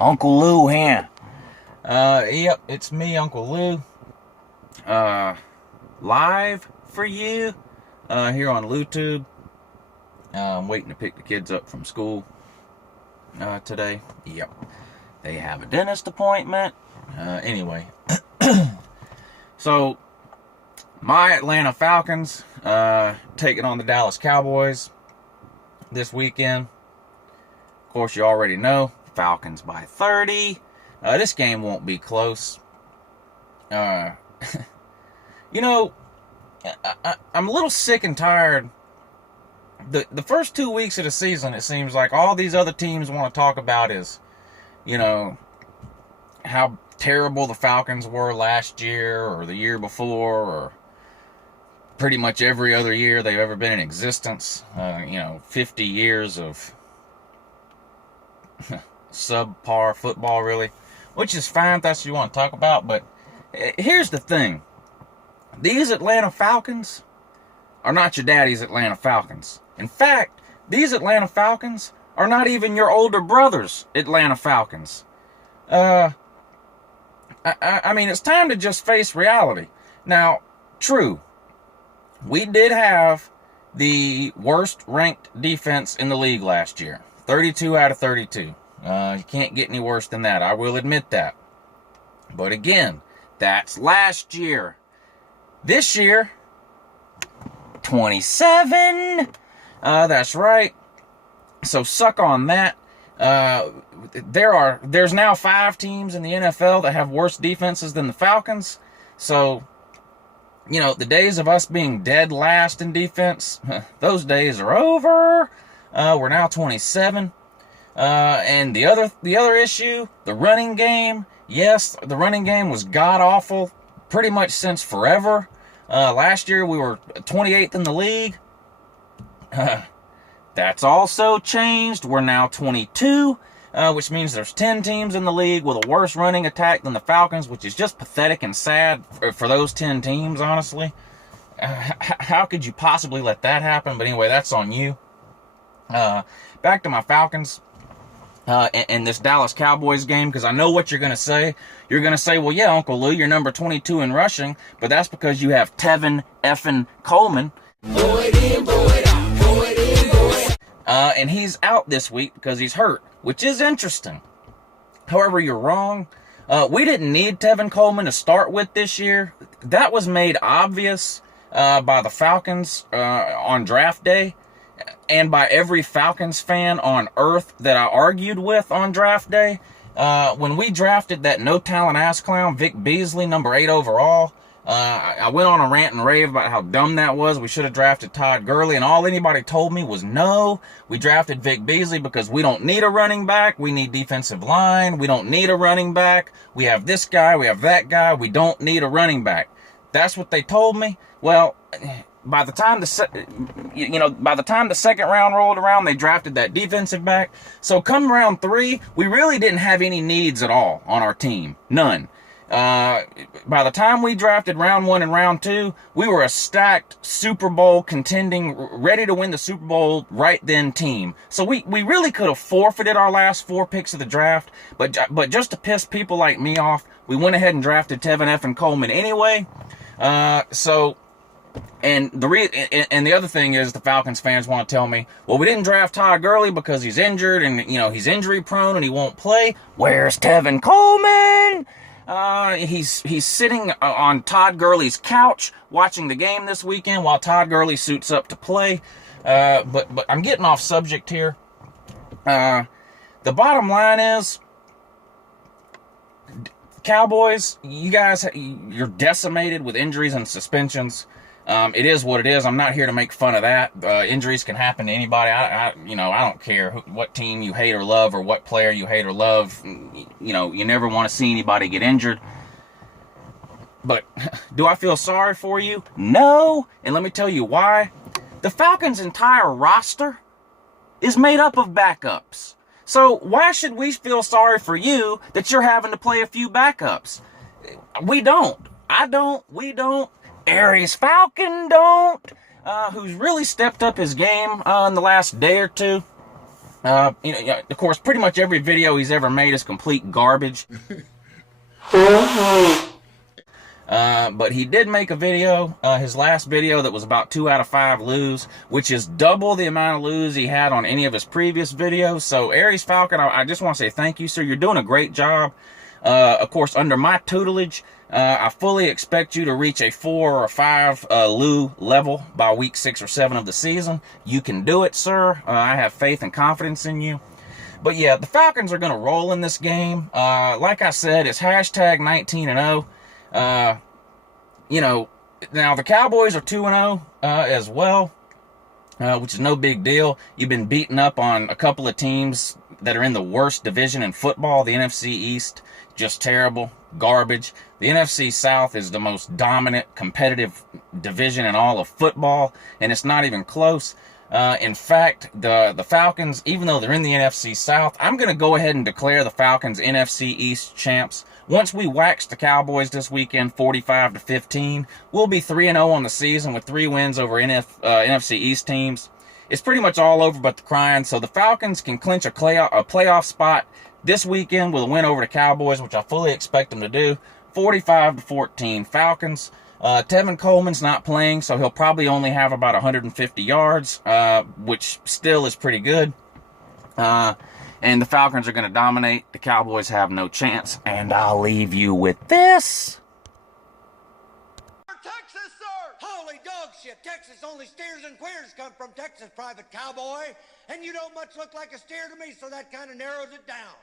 Uncle Lou here. Yep, it's me, Uncle Lou. Live for you, here on LouTube. I'm waiting to pick the kids up from school, today. Yep. They have a dentist appointment. Anyway. So, my Atlanta Falcons, taking on the Dallas Cowboys this weekend. Of course, you already know, Falcons by 30. This game won't be close. You know, I'm a little sick and tired. The first 2 weeks of the season, it seems like all these other teams want to talk about is, you know, how terrible the Falcons were last year or the year before or pretty much every other year they've ever been in existence. 50 years of subpar football, really, which is fine if that's what you want to talk about. But here's the thing. These Atlanta Falcons are not your daddy's Atlanta Falcons. In fact, these Atlanta Falcons are not even your older brother's Atlanta Falcons. I mean, it's time to just face reality. Now, true, we did have the worst ranked defense in the league last year. 32 out of 32. You can't get any worse than that. I will admit that. But again, that's last year. This year, 27. That's right. So suck on that. There's now 5 teams in the NFL that have worse defenses than the Falcons. So, you know, the days of us being dead last in defense, those days are over. We're now 27. And the other issue, the running game. Yes, the running game was god-awful pretty much since forever. Last year we were 28th in the league. That's also changed. We're now 22, which means there's 10 teams in the league with a worse running attack than the Falcons, which is just pathetic and sad for those 10 teams, honestly. How could you possibly let that happen? But anyway, that's on you. Back to my Falcons. In this Dallas Cowboys game, because I know what you're going to say. You're going to say, well, yeah, Uncle Lou, you're number 22 in rushing, but that's because you have Tevin effing Coleman. Throw it in, throw it out, throw it in, throw it out. And he's out this week because he's hurt, which is interesting. However, you're wrong. We didn't need Tevin Coleman to start with this year. That was made obvious by the Falcons on draft day. And by every Falcons fan on earth that I argued with on draft day. When we drafted that no-talent ass clown, Vic Beasley, number 8 overall, I went on a rant and rave about how dumb that was. We should have drafted Todd Gurley, and all anybody told me was no. We drafted Vic Beasley because we don't need a running back. We need defensive line. We don't need a running back. We have this guy. We have that guy. We don't need a running back. That's what they told me. Well, by the time the second round rolled around, they drafted that defensive back. So come round 3, we really didn't have any needs at all on our team. None. By the time we drafted round 1 and round 2, we were a stacked Super Bowl contending, ready to win the Super Bowl right then team. So we really could have forfeited our last 4 picks of the draft, but just to piss people like me off, we went ahead and drafted Tevin effing Coleman anyway. And the other thing is, the Falcons fans want to tell me, well, we didn't draft Todd Gurley because he's injured and, he's injury prone and he won't play. Where's Tevin Coleman? He's sitting on Todd Gurley's couch watching the game this weekend while Todd Gurley suits up to play. But I'm getting off subject here. The bottom line is, Cowboys, you guys, you're decimated with injuries and suspensions. It is what it is. I'm not here to make fun of that. Injuries can happen to anybody. I don't care what team you hate or love or what player you hate or love. You never want to see anybody get injured. But do I feel sorry for you? No. And let me tell you why. The Falcons' entire roster is made up of backups. So why should we feel sorry for you that you're having to play a few backups? We don't. I don't. We don't. Aries Falcon don't. Who's really stepped up his game in the last day or two. Of course, pretty much every video he's ever made is complete garbage. But he did make a video, his last video, that was about 2 out of 5 loos, which is double the amount of loos he had on any of his previous videos. So, Aries Falcon, I just want to say thank you, sir. You're doing a great job. Of course, under my tutelage, I fully expect you to reach a 4 or 5 loo level by week 6 or 7 of the season. You can do it, sir. I have faith and confidence in you. But yeah, the Falcons are going to roll in this game. Like I said, it's hashtag 19-0. Now the Cowboys are 2-0 as well, which is no big deal. You've been beaten up on a couple of teams that are in the worst division in football. The NFC East, just terrible, garbage. The NFC South is the most dominant, competitive division in all of football, and it's not even close. In fact, the Falcons, even though they're in the NFC South, I'm going to go ahead and declare the Falcons NFC East champs. Once we wax the Cowboys this weekend, 45-15, we'll be 3-0 on the season with 3 wins over NFC East teams. It's pretty much all over but the crying, so the Falcons can clinch a playoff spot this weekend with a win over the Cowboys, which I fully expect them to do. 45-14 Falcons. Tevin Coleman's not playing, so he'll probably only have about 150 yards, which still is pretty good. And the Falcons are going to dominate. The Cowboys have no chance. And I'll leave you with this. Texas, sir! Holy dog shit! Texas, only steers and queers come from Texas, Private Cowboy. And you don't much look like a steer to me, so that kind of narrows it down.